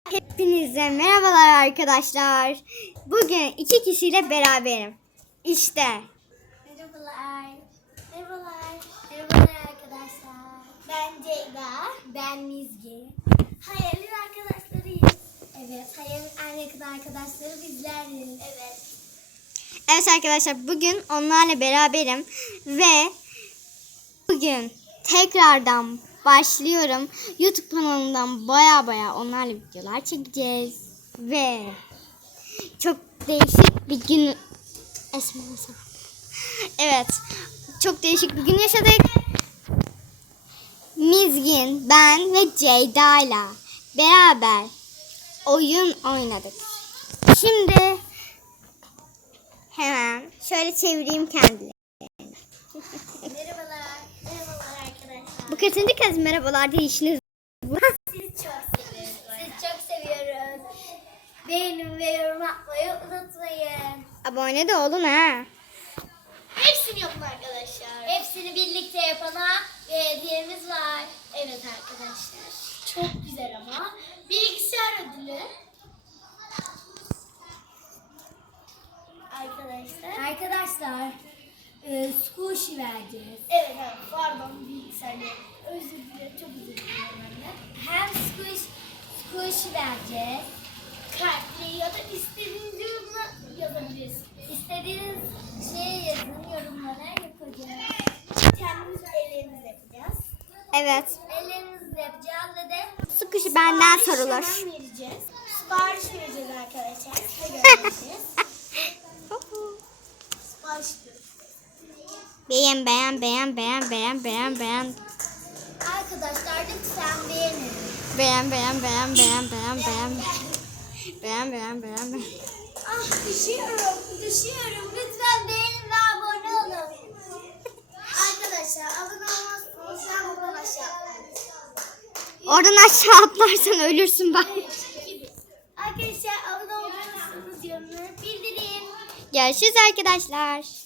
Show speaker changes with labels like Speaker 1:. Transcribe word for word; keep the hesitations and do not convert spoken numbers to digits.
Speaker 1: Hepinize merhabalar arkadaşlar. Bugün iki kişiyle beraberim. İşte.
Speaker 2: Merhabalar. Merhabalar. Merhabalar arkadaşlar. Ben Ceyda. Ben Mizgi. Hayal'in arkadaşlarıyız. Evet, Hayal'in en yakın arkadaşları bizleriz. Evet.
Speaker 1: Evet arkadaşlar, bugün onlarla beraberim ve bugün tekrardan başlıyorum. YouTube kanalımdan baya baya onlarla videolar çekeceğiz ve çok değişik bir gün. Esma Esma. Evet, çok değişik bir gün yaşadık. Mizgin, ben ve Ceyda'yla beraber oyun oynadık. Şimdi hemen şöyle çevireyim kendileri.
Speaker 2: Merhabalar. Merhabalar arkadaşlar.
Speaker 1: Bu kaçıncı kez merhabalar değişiniz?
Speaker 2: Sizi çok seviyoruz. Sizi çok seviyoruz. Beğenin ve yorum atmayı unutmayın.
Speaker 1: Abone de olun ha.
Speaker 2: Hepsini yapın arkadaşlar. Hepsini birlikte yapana bir hediyemiz var. Evet arkadaşlar. Çok güzel ama. Bilgisayar ödülü. Arkadaşlar. Arkadaşlar. E, squishy vereceğiz. Evet evet. Pardon bilgisayar. Özür dilerim. Çok özür dilerim anne. Hem squish, squishy vereceğiz. Kalpli ya da istediğiniz yorumla yazabilirsiniz. İstediğiniz şeyi yazın, yorumlara yapacağız. Kendimiz ellerimizle yapacağız.
Speaker 1: Evet.
Speaker 2: Ellerimizle yapacağız ve de
Speaker 1: Sıkışı benden
Speaker 2: sipariş
Speaker 1: sorulur.
Speaker 2: hemen vereceğiz. Sipariş vereceğiz arkadaşlar. Size göndereceğiz. Sipariş diyoruz.
Speaker 1: Beğen beğen beğen beğen beğen beğen beğen.
Speaker 2: Arkadaşlar lütfen beğenin.
Speaker 1: Beğen beğen beğen beğen beğen beğen. Beğen beğen beğen beğen.
Speaker 2: Ah düşüyorum, düşüyorum. Lütfen beğenin ve abone olun. Arkadaşlar abone olmazsanız ben buradan aşağı atlarım.
Speaker 1: Oradan aşağı atlarsan ölürsün bak.
Speaker 2: Arkadaşlar abone olmazsanız yorumları bildirin.
Speaker 1: Görüşürüz arkadaşlar.